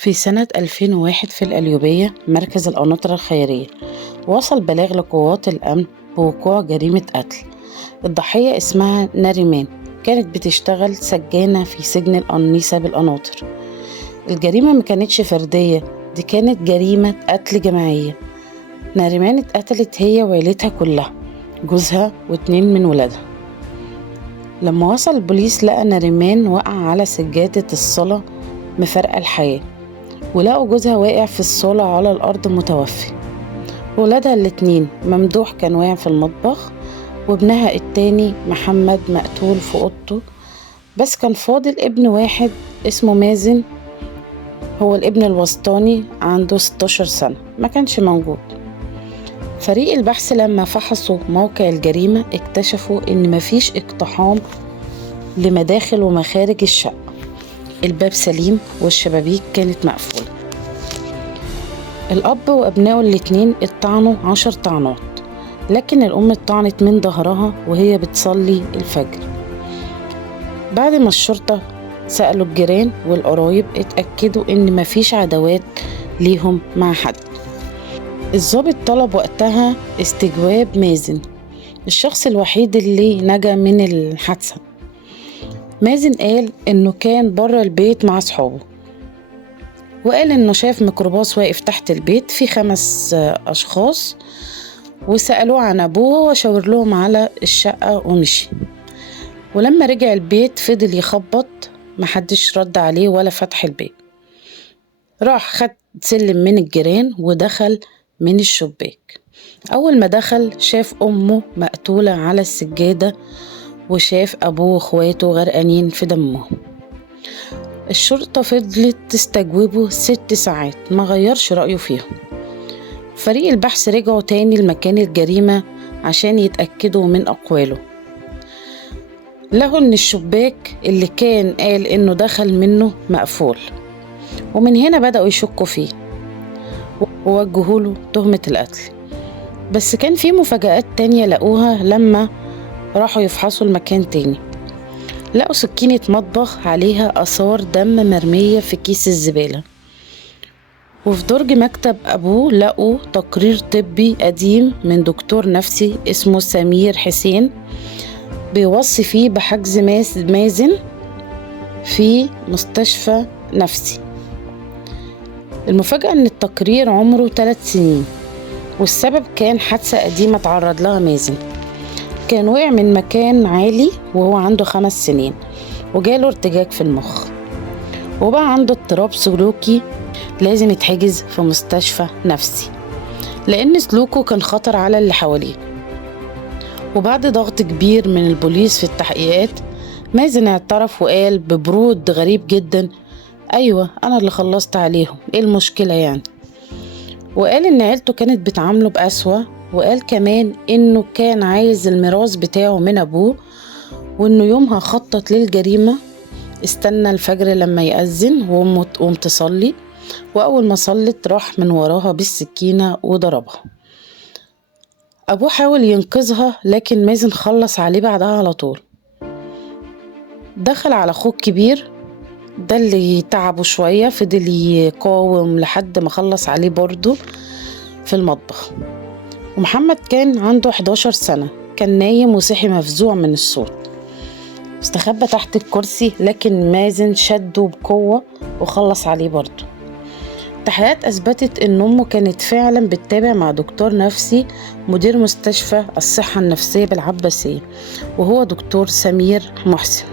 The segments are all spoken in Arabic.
في سنة 2001 في القليوبية مركز القناطر الخيرية وصل بلاغ لقوات الأمن بوقوع جريمة قتل. الضحية اسمها ناريمان، كانت بتشتغل سجانة في سجن القنيسة بالقناطر. الجريمة ما كانتش فردية، دي كانت جريمة قتل جماعية. ناريمان اتقتلت هي وعيلتها كلها، جوزها و2 من ولادها. لما وصل البوليس لقى ناريمان وقع على سجادة الصلاة مفارقة الحياة، ولقوا جوزها واقع في الصالة على الأرض متوفي. ولادها الاتنين ممدوح كان واقع في المطبخ، وابنها التاني محمد مقتول في أوضته. بس كان فاضل ابن واحد اسمه مازن، هو الابن الوسطاني، عنده 16 سنة ما كانش موجود. فريق البحث لما فحصوا موقع الجريمة اكتشفوا ان مفيش اقتحام لمداخل ومخارج الشقة، الباب سليم والشبابيك كانت مقفولة. الأب وأبنائه الاتنين اتطعنوا 10 طعنات، لكن الأم اتطعنت من ظهرها وهي بتصلي الفجر. بعد ما الشرطة سألوا الجيران والقرايب اتأكدوا إن مفيش عداوات ليهم مع حد. الضابط طلب وقتها استجواب مازن، الشخص الوحيد اللي نجا من الحادثة. مازن قال إنه كان بره البيت مع صحابه، وقال إنه شاف ميكروباص واقف تحت البيت فيه 5 أشخاص، وسألوه عن أبوه وشاور لهم على الشقة ومشي. ولما رجع البيت فضل يخبط، محدش رد عليه ولا فتح البيت. راح خد سلم من الجيران ودخل من الشباك. أول ما دخل شاف أمه مقتولة على السجادة، وشاف أبوه وإخواته غرقانين في دمهم. الشرطة فضلت تستجوبه 6 ساعات، ما غيرش رأيه فيهم. فريق البحث رجعوا تاني لمكان الجريمة عشان يتأكدوا من أقواله. لقوا إن الشباك اللي كان قال إنه دخل منه مقفول، ومن هنا بدأوا يشكوا فيه ووجهوا له تهمة القتل. بس كان في مفاجآت تانية لقوها لما راحوا يفحصوا المكان تاني. لقوا سكينة مطبخ عليها آثار دم مرمية في كيس الزبالة. وفي درج مكتب أبوه لقوا تقرير طبي قديم من دكتور نفسي اسمه سمير حسين، بيوصي فيه بحجز مازن في مستشفى نفسي. المفاجأة إن التقرير عمره 3 سنين، والسبب كان حادثة قديمة تعرض لها مازن. كان وقع من مكان عالي وهو عنده 5 سنين، وجاله ارتجاج في المخ، وبقى عنده اضطراب سلوكي لازم يتحجز في مستشفى نفسي، لأن سلوكه كان خطر على اللي حواليه. وبعد ضغط كبير من البوليس في التحقيقات، مازن اعترف وقال ببرود غريب جدا: أيوة أنا اللي خلصت عليهم، إيه المشكلة يعني؟ وقال إن عيلته كانت بتعامله بقسوة، وقال كمان إنه كان عايز الميراث بتاعه من أبوه، وإنه يومها خطط للجريمة. استنى الفجر لما يأذن وأمه تقوم تصلي، وأول ما صلت راح من وراها بالسكينة وضربها. أبوه حاول ينقذها، لكن مازن خلص عليه بعدها على طول. دخل على أخوه الكبير، ده اللي تعبه شوية، فضل يقاوم لحد ما خلص عليه برضه في المطبخ. ومحمد كان عنده 11 سنة، كان نايم وصحي مفزوع من الصوت، استخبى تحت الكرسي، لكن مازن شده بقوة وخلص عليه برضه. التحقيقات أثبتت إن أمه كانت فعلا بتتابع مع دكتور نفسي مدير مستشفى الصحة النفسية بالعباسية، وهو دكتور سمير محسن.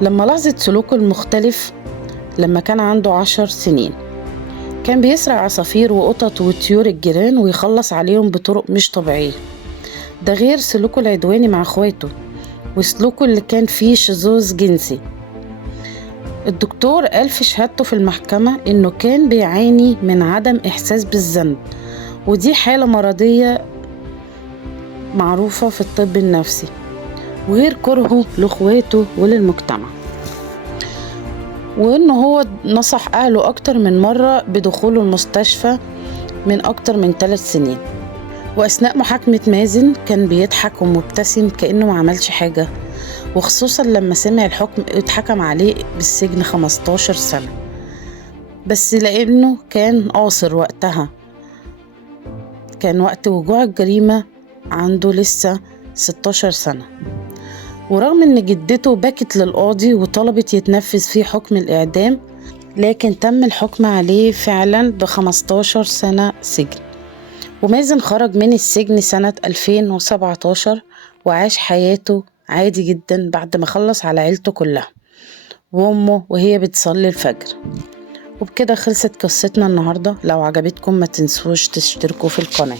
لما لاحظت سلوكه المختلف لما كان عنده 10 سنين، كان بيسرق عصافير وقطط وطيور الجيران ويخلص عليهم بطرق مش طبيعية. ده غير سلوكه العدواني مع اخواته وسلوكه اللي كان فيه شذوذ جنسي. الدكتور قال في شهادته في المحكمة إنه كان بيعاني من عدم إحساس بالذنب، ودي حالة مرضية معروفة في الطب النفسي، وغير كرهه لأخواته وللمجتمع. وإنه هو نصح أهله أكتر من مرة بدخوله المستشفى من أكتر من 3 سنين. وأثناء محاكمة مازن كان بيضحك ومبتسم كأنه ما عملش حاجة، وخصوصا لما سمع الحكم اتحكم عليه بالسجن 15 سنة. بس لأنه كان قاصر وقتها، كان وقت وقوع الجريمة عنده لسه 16 سنة. ورغم ان جدته بكت للقاضي وطلبت يتنفذ فيه حكم الإعدام، لكن تم الحكم عليه فعلا ب15 سنة سجن. ومازن خرج من السجن سنة 2017 وعاش حياته عادي جدا بعد ما خلص على عيلته كلها وأمه وهي بتصلي الفجر. وبكده خلصت قصتنا النهاردة. لو عجبتكم ما تنسوش تشتركوا في القناة.